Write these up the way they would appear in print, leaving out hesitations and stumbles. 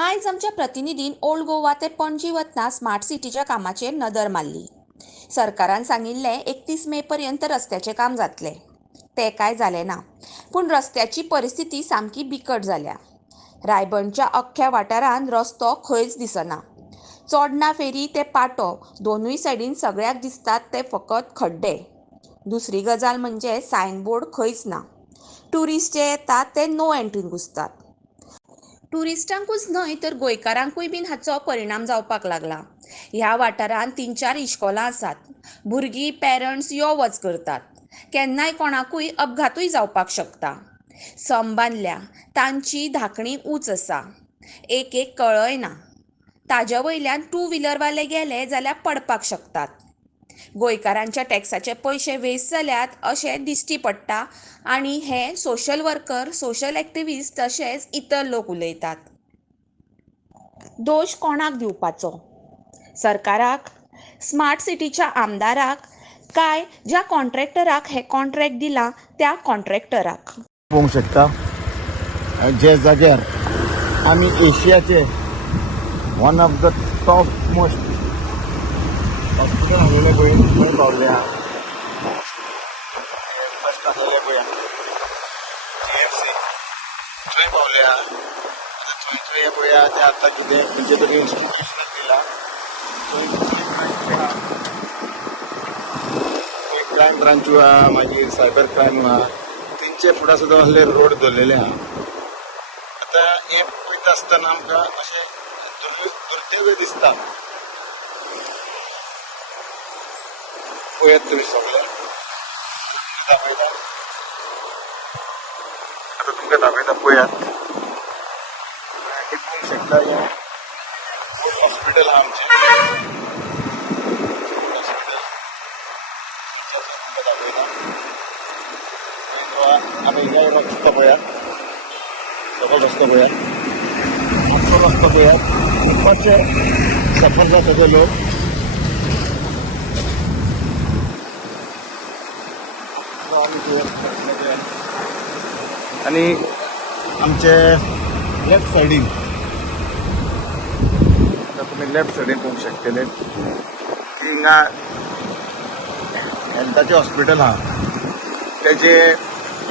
आयज आमच्या प्रतिनिधीन ओल्ड गोवा ते पणजी वतना स्मार्ट सिटीच्या कामाचेर नदर मारली। सरकारान सांगिल्ले 31 मे पर्यंत रस्त्याचे काम जातले, ते काय जालें ना। पूण रस्त्याची परिस्थिती सामकी बिकट जाल्या। रायबंदच्या अख्ख्या वाठारान रस्तो खंयच दिसना। चोडणा फेरी ते पाटो दोनूय सायडीन सगळ्याक दिसतात ते फकत खड्डे। दुसरी गजाल म्हणजे सायनबोर्ड खंयच ना। ट्युरिस्ट जे येतात ते नो एंट्रीन घुसतात। ट्युरिस्टांकूच न्हय तर गोंयकारांकूय बीन हाचो परिणाम जावपाक लागला। ह्या वाठारांत 3-4 इश्कोलां आसात। भुरगीं पेरंट्स यो वच करतात। केन्नाय कोणाकूय अपघातूय जावपाक शकता। सम बांदल्या, तांची धांकणी उंच आसा, एक कळय ना। ताज्या वयल्यान 2 व्हिलरवाले गेले जाल्यार पडपाक शकतात। गोंयकारांच्या टॅक्साचे पयशे वेस्ट जाल्यात अशें दिश्टी पडटा आनी हे सोशल वर्कर, सोशल एक्टिविस्ट तशेंच इतर लोक उलयतात। दोश कोणाक दिवपाचो? सरकाराक, स्मार्ट सिटीच्या आमदाराक, काय ज्या कॉन्ट्रॅक्टराक हे कॉन्ट्रॅक्ट दिला त्या कॉन्ट्रॅक्टराक? पळोवंक शकता जे जाग्यार आमी एशियाचे one of the top most hospital आसलेले पळय थंय पावले आहा। फर्स्ट आसलेले पळय GFC थंय पावले आहा। आतां थंय पळया ते आतां कितें खंयचे तरी इन्स्टिट्यूशन दिला थंय क्रायम ब्रांचू आहा, मागीर सायबर क्रायम आहा, तेंचे फुडें सुद्दां असले रोड दवरलेले आहा। आतां हें पळयता आसतना आमकां अशें दुर्दैव दिसता। पळयात तुमी सगळे दाखयता, आतां तुमकां दाखयता पळयात। पळोवंक शकता हें हॉस्पिटल आहा आमचें हॉस्पिटल तुमकां दाखयता। आमी हिंगा रस्तो पळयात, सकयल रस्तो पळयात, मातसो रस्तो पळयात, खुबशे सफर जाता ते लोक। आनी आमचे लेफ्ट सायडीन आतां तुमी लेफ्ट सायडीन पळोवंक शकतले हिंगा हेल्थाचें हॉस्पिटल आहा। तेजे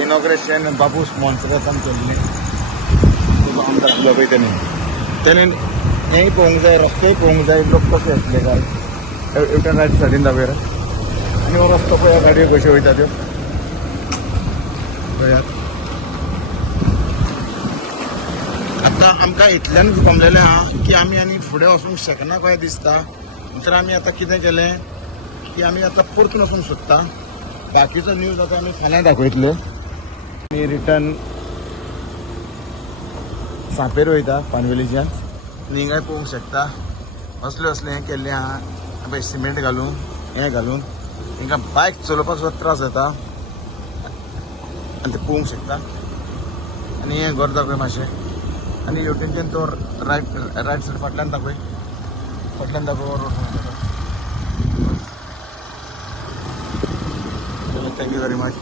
इनॉग्रेशन बाबूस मोन्सेरातान केल्लें आमदार आसलो पळय तेणेन हेंय पळोवंक जाय, रस्तोय पळोवंक जाय, लोक कशे आसले काय। एवट्या रायट सायडीन दाखयता आनी हो रस्तो पळया, गाडयो कश्यो वयता त्यो पळयात। आतां आमकां इतल्यानूच गमलेलें आहा की आमी आनी फुडें वचूंक शकना कशें दिसता। तर आमी आतां कितें केलें की आमी आतां परतून वचूंक सोदता। बाकीचो न्यूज आतां आमी फाल्यां दाखयतले। आमी रिटर्न सांपेर वयता पानवेलीच्यान आनी हिंगाय पळोवंक शकता असलें हें केल्लें आहा पळय, सिमेंट घालून हें घालून हिंगा बायक चलोवपाक सुद्दां त्रास जाता आनी ते पळोवंक शकता। आनी हें घर दाखय मातशें, आनी हेवटेनच्यान तो रायट सायड फाटल्यान दाखय, फाटल्यान दाखय रोड। Thank you very much.